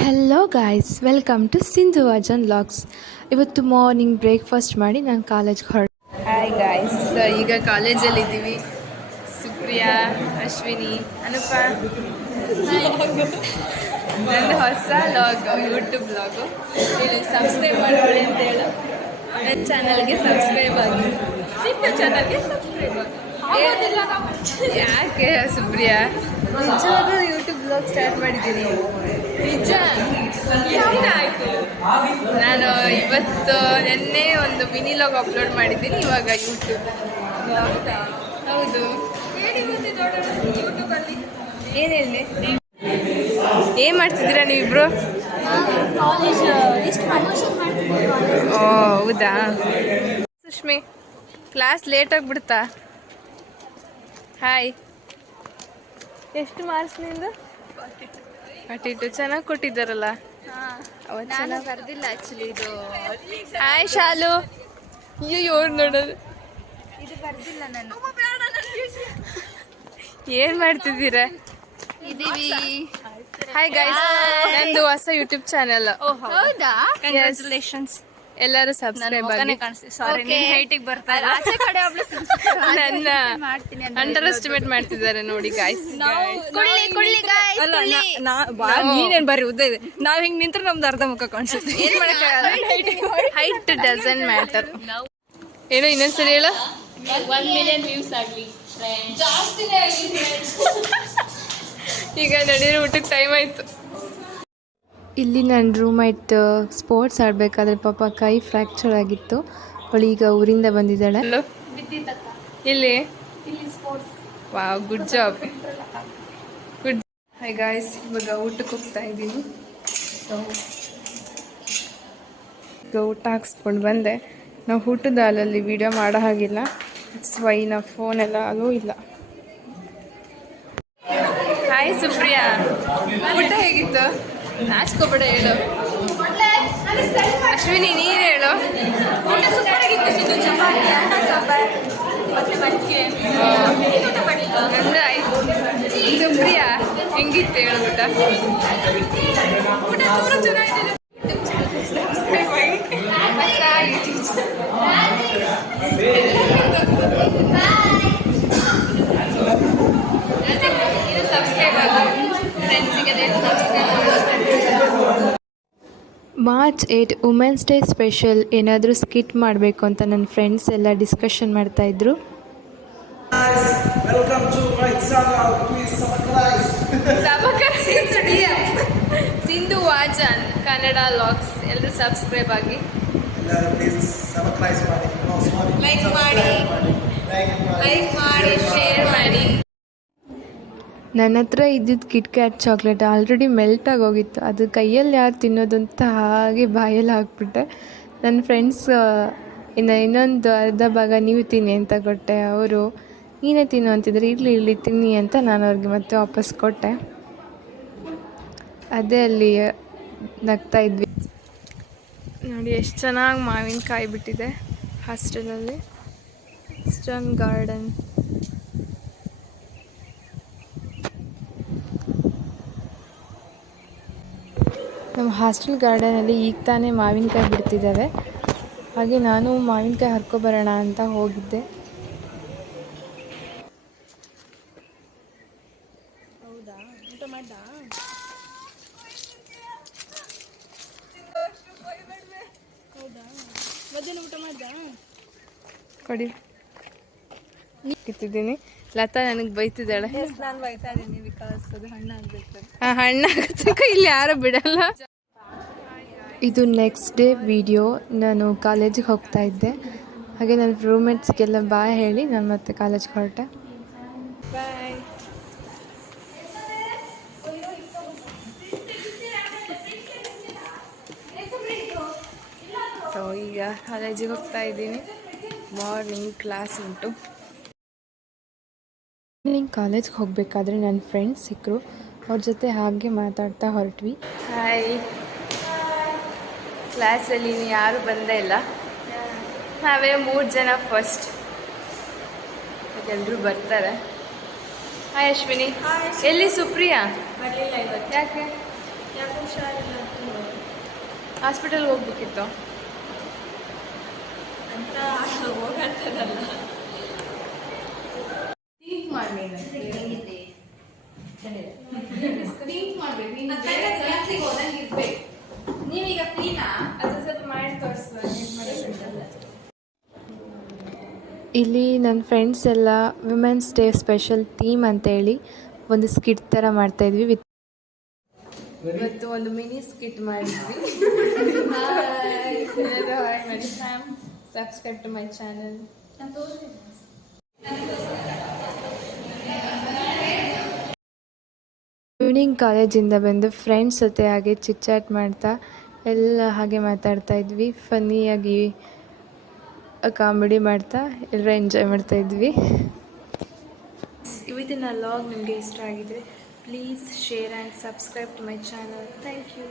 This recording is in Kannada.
Hello guys, welcome to Sindhu Vajan vlogs. ಇವತ್ತು ಮಾರ್ನಿಂಗ್ ಬ್ರೇಕ್ಫಾಸ್ಟ್ ಮಾಡಿ ನಾನು ಕಾಲೇಜ್ಗೆ ಹೊರಟೆ. ಹಾಯ್ ಗಾಯ್ಸ್, ಈಗ ಕಾಲೇಜಲ್ಲಿದ್ದೀವಿ. ಸುಪ್ರಿಯಾ, ಅಶ್ವಿನಿ, ಅನುಪ. ನಂದು ಹೊಸ ಲಾಗ್, ಯೂಟ್ಯೂಬ್ ಲಾಗು. ಹೇಳಿ, ಸಬ್ಸ್ಕ್ರೈಬ್ ಮಾಡ್ಕೊಳ್ಳಿ ಅಂತ ಹೇಳು. ನನ್ನ ಚಾನಲ್ಗೆ ಸಬ್ಸ್ಕ್ರೈಬ್ ಆಗಿ, ಸಿಂಧು ಚಾನಲ್ಗೆ ಸಬ್ಸ್ಕ್ರೈಬ್ ಆಗಿ. ಯಾಕೆ ಸುಪ್ರಿಯಾ? ನಿಜವಾಗ್ಲೂ ಯೂಟ್ಯೂಬ್ ಬ್ಲಾಗ್ ಸ್ಟಾರ್ಟ್ ಮಾಡಿದ್ದೀನಿ. ನಿಜ ಆಯಿತು. ನಾನು ಇವತ್ತು ನೆನ್ನೆ ಒಂದು ಮಿನಿ ಲಾಗ್ ಅಪ್ಲೋಡ್ ಮಾಡಿದ್ದೀನಿ, ಇವಾಗ ಯೂಟ್ಯೂಬ್. ಹೌದು, ಯೂಟ್ಯೂಬಲ್ಲಿ ಏನು ಹೇಳಿ. ಏನು ಮಾಡ್ತಿದ್ದೀರಾ ನೀವಿಬ್ರು? ಓ ಹೌದಾ. ಸುಷ್ಮಿ, ಕ್ಲಾಸ್ ಲೇಟ್ ಆಗಿಬಿಡ್ತಾ? ಹಾಯ್, ಎಷ್ಟು ಮಾರ್ಕ್ಸ್ ನಿಂದು? 42. ಚೆನ್ನಾಗಿ ಕೊಟ್ಟಿದ್ದಾರಲ್ಲ. ನಾನು ಬರ್ದಿಲ್ಲ ಆಕ್ಚುಲಿ. ಇದು ಹಾಯ್ ಶಾಲು. ಅಯ್ಯೋ ನೋಡೋದು. ಇದು ಬರ್ದಿಲ್ಲ ನಾನು. ಏನು ಮಾಡ್ತಿದ್ದೀರಾ? ಇದೀವಿ. ಹಾಯ್ ಗೈಸ್, ನಂದು ಹೊಸ ಯೂಟ್ಯೂಬ್ ಚಾನಲ್. ಹೌದಾ? ಕಂಗ್ರ್ಯಾಚುಲೇಷನ್ಸ್. ಎಲ್ಲರೂ ಸಬ್ಸ್ಕ್ರೈಬ್ ಆಗಿ. ಸಾರಿ, ನಿನ್ನ ಹೈಟಿಗೆ ಬರ್ತಾ ಇಲ್ಲ. ಆಚೆ ಕಡೆ ಒಬ್ಳು ನನ್ನ ಮಾಡ್ತೀನಿ ಅಂತ ಅಂಡರ್ ಎಸ್ಟಿಮೇಟ್ ಮಾಡ್ತಿದ್ದಾರೆ ನೋಡಿ ಗೈಸ್. ಕುಳ್ಳಿ guys, ಕುಳ್ಳಿ. ನೀನೇನ್ ಬರೀ ಉದ್ದ ಇದೆ. ನಾವ್ ಹಿಂಗ್ ನಿಂತ್ರೆ ನಮ್ದು ಅರ್ಧ ಮುಖ ಕಾಣಿಸುತ್ತೆ. ಏನ್ ಮಾಡಕ್ಕಾಗಲ್ಲ, ಹೈಟ್ ಡಸಂಟ್ ಮ್ಯಾಟರ್. ಏನೋ ಇನ್ನೊಂದ್ಸರಿ ಹೇಳ. 1 ಮಿಲಿಯನ್ ವ್ಯೂಸ್ ಆಗಲಿ. ಈಗ ನಡೀರೋ ಊಟಕ್ಕೆ ಟೈಮ್ ಆಯ್ತು. ಇಲ್ಲಿ ನನ್ನ ರೂಮ್ಮೇಟ್ ಸ್ಪೋರ್ಟ್ಸ್ ಆಡಬೇಕಾದ್ರೆ ಪಾಪ ಕೈ ಫ್ರ್ಯಾಕ್ಚರ್ ಆಗಿತ್ತು. ಅವಳು ಈಗ ಊರಿಂದ ಬಂದಿದ್ದಾಳೆ. ಇಲ್ಲಿ wow, good job, good. Hi guys, ಇವಾಗ ಊಟಕ್ಕೆ ಹೋಗ್ತಾ ಇದ್ದೀನಿ. ಈಗ ಊಟ ಹಾಕ್ಸ್ಕೊಂಡು ಬಂದೆ. ನಾವು ಊಟದ ಹಾಲಲ್ಲಿ ವಿಡಿಯೋ ಮಾಡೋ ಹಾಗಿಲ್ಲ, ಸ್ವೈನ ಫೋನೆಲ್ಲ ಅಲ್ಲೂ ಇಲ್ಲ. ಹಾಯ್ ಸುಪ್ರಿಯಾ, ಊಟ ಹೇಗಿತ್ತು? ನಾಚ್ಕೋಬೇಡ, ಹೇಳು. ಅಶ್ವಿನಿ, ನೀನು ಹೇಳು. ನಂದು ಆಯ್ತು. ಸುಪ್ರಿಯಾ, ಹೆಂಗಿತ್ತು ಹೇಳು ಊಟ? ಮಾರ್ಚ್ 8 ವುಮೆನ್ಸ್ ಡೇ ಸ್ಪೆಷಲ್ ಏನಾದರೂ ಸ್ಕಿಟ್ ಮಾಡಬೇಕು ಅಂತ ನನ್ನ ಫ್ರೆಂಡ್ಸ್ ಎಲ್ಲ ಡಿಸ್ಕಷನ್ ಮಾಡ್ತಾಯಿದ್ರು. Welcome to my channel. Please subscribe. Sindhu Vajan Kannada vlogs ಎಲ್ಲರೂ ಸಬ್ಸ್ಕ್ರೈಬ್ ಆಗಿ. Please subscribe ಮಾಡಿ. ಲೈಕ್ ಮಾಡಿ, ಶೇರ್ ಮಾಡಿ. ನನ್ನ ಹತ್ರ ಇದ್ದಿದ್ದು Kit Kat chocolate already melt ಆಗೋಗಿತ್ತು. ಅದು ಕೈಯಲ್ಲಿ ಯಾರು ತಿನ್ನೋದು ಅಂತ ಹಾಗೆ ಬಾಯಲ್ಲಿ ಹಾಕ್ಬಿಟ್ಟೆ. ನನ್ನ ಫ್ರೆಂಡ್ಸ್ ಇನ್ನೊಂದು ಅರ್ಧ ಭಾಗ ನೀವು ತಿನ್ನಿ ಅಂತ ಕೊಟ್ಟೆ. ಅವರು ನೀನೇ ತಿನ್ನು ಅಂತಿದ್ರೆ, ಇರಲಿ ತಿನ್ನಿ ಅಂತ ನಾನು ಅವ್ರಿಗೆ ಮತ್ತೆ ವಾಪಸ್ ಕೊಟ್ಟೆ. ಅದೇ ಅಲ್ಲಿ ನಗ್ತಾ ಇದ್ವಿ ನೋಡಿ, ಎಷ್ಟು ಚೆನ್ನಾಗಿ ಮಾವಿನಕಾಯಿ ಬಿಟ್ಟಿದೆ ಹಾಸ್ಟೆಲಲ್ಲಿ. ಇಷ್ಟೊಂದು ಗಾರ್ಡನ್. ನಮ್ಮ ಹಾಸ್ಟೆಲ್ ಗಾರ್ಡನಲ್ಲಿ ಈಗ ತಾನೇ ಮಾವಿನಕಾಯಿ ಬಿಡ್ತಿದ್ದಾವೆ. ಹಾಗೆ ನಾನು ಮಾವಿನಕಾಯಿ ಹರ್ಕೊಬರೋಣ ಅಂತ ಹೋಗಿದ್ದೆ. ಕೊಡಿ, ಕಿತ್ತಿದ್ದೀನಿ. ಲತಾ ನನಗೆ ಬೈತಿದ್ದಾಳೆ. ನಾನು ಬೈತಾ ಇದೀನಿ ಬಿಕಾಸ್ ಅದು ಹಣ್ಣಾಗ್ಬೇಕು. ಹಣ್ಣಾಗತ್ತಕ್ಕ ಇಲ್ಲಿ ಯಾರು ಬಿಡಲ್ಲ. ಇದು ನೆಕ್ಸ್ಟ್ ಡೇ ವಿಡಿಯೋ. ನಾನು ಕಾಲೇಜಿಗೆ ಹೋಗ್ತಾ ಇದ್ದೆ. ಹಾಗೆ ನನ್ನ ರೂಮ್ಮೇಟ್ಸ್ಗೆಲ್ಲ ಬಾಯ್ ಹೇಳಿ ನಾನು ಮತ್ತೆ ಕಾಲೇಜ್ಗೆ ಹೊರಟೆ. ಬಾಯ್. ಸೊ ಈಗ ಕಾಲೇಜಿಗೆ ಹೋಗ್ತಾ ಇದ್ದೀನಿ. ಮಾರ್ನಿಂಗ್ ಕ್ಲಾಸ್ ಉಂಟು. ಮಾರ್ನಿಂಗ್ ಕಾಲೇಜ್ಗೆ ಹೋಗಬೇಕಾದ್ರೆ ನನ್ನ ಫ್ರೆಂಡ್ಸ್ ಸಿಕ್ಕರು. ಅವ್ರ ಜೊತೆ ಹಾಗೆ ಮಾತಾಡ್ತಾ ಹೊರಟ್ವಿ. ಹಾಯ್. ಕ್ಲಾಸಲ್ಲಿ ಯಾರು ಬಂದೇ ಇಲ್ಲ. ನಾವೇ 3 ಜನ ಫಸ್ಟ್. ಎಲ್ಲರೂ ಬರ್ತಾರೆ. ಹಾಯ್ ಅಶ್ವಿನಿ. ಎಲ್ಲಿ ಸುಪ್ರಿಯಾ? ಬರಲಿಲ್ಲ ಇವತ್ತು. ಯಾಕೆ? ಯಾಕೆ ಹುಷಾರಿಲ್ಲ ಹಾಸ್ಪಿಟಲ್ಗೆ ಹೋಗ್ಬೇಕಿತ್ತು. ಅಂತ ಹೋಗಂತದಲ್ಲ. ನೀವೀಗ ಫ್ರೀನಾ? ಅದು ಸ್ವಲ್ಪ ಮಾಡಿ ತೋರಿಸುವ. ಇಲ್ಲಿ ನನ್ನ ಫ್ರೆಂಡ್ಸ್ ಎಲ್ಲ ವಿಮೆನ್ಸ್ ಡೇ ಸ್ಪೆಷಲ್ ಥೀಮ್ ಅಂತೇಳಿ ಒಂದು ಸ್ಕಿಟ್ ಥರ ಮಾಡ್ತಾಯಿದ್ವಿ. ಇವತ್ತು ಒಂದು ಮಿನಿ ಸ್ಕಿಟ್ ಮಾಡಿದ್ವಿ. Subscribe to my channel. Evening ಕಾಲೇಜಿಂದ ಬಂದು ಫ್ರೆಂಡ್ಸ್ ಜೊತೆ ಹಾಗೆ ಚಿಟ್ ಚಾಟ್ ಮಾಡ್ತಾ ಎಲ್ಲ ಹಾಗೆ ಮಾತಾಡ್ತಾ ಇದ್ವಿ. ಫನ್ನಿಯಾಗಿ ಕಾಮಿಡಿ ಮಾಡ್ತಾ ಎಲ್ಲರೂ ಎಂಜಾಯ್ ಮಾಡ್ತಾಯಿದ್ವಿ. ಇವತ್ತಿನ ಲಾಗ್ ನಿಮಗೆ ಇಷ್ಟ ಆಗಿದ್ರೆ please share and subscribe to my channel. Thank you.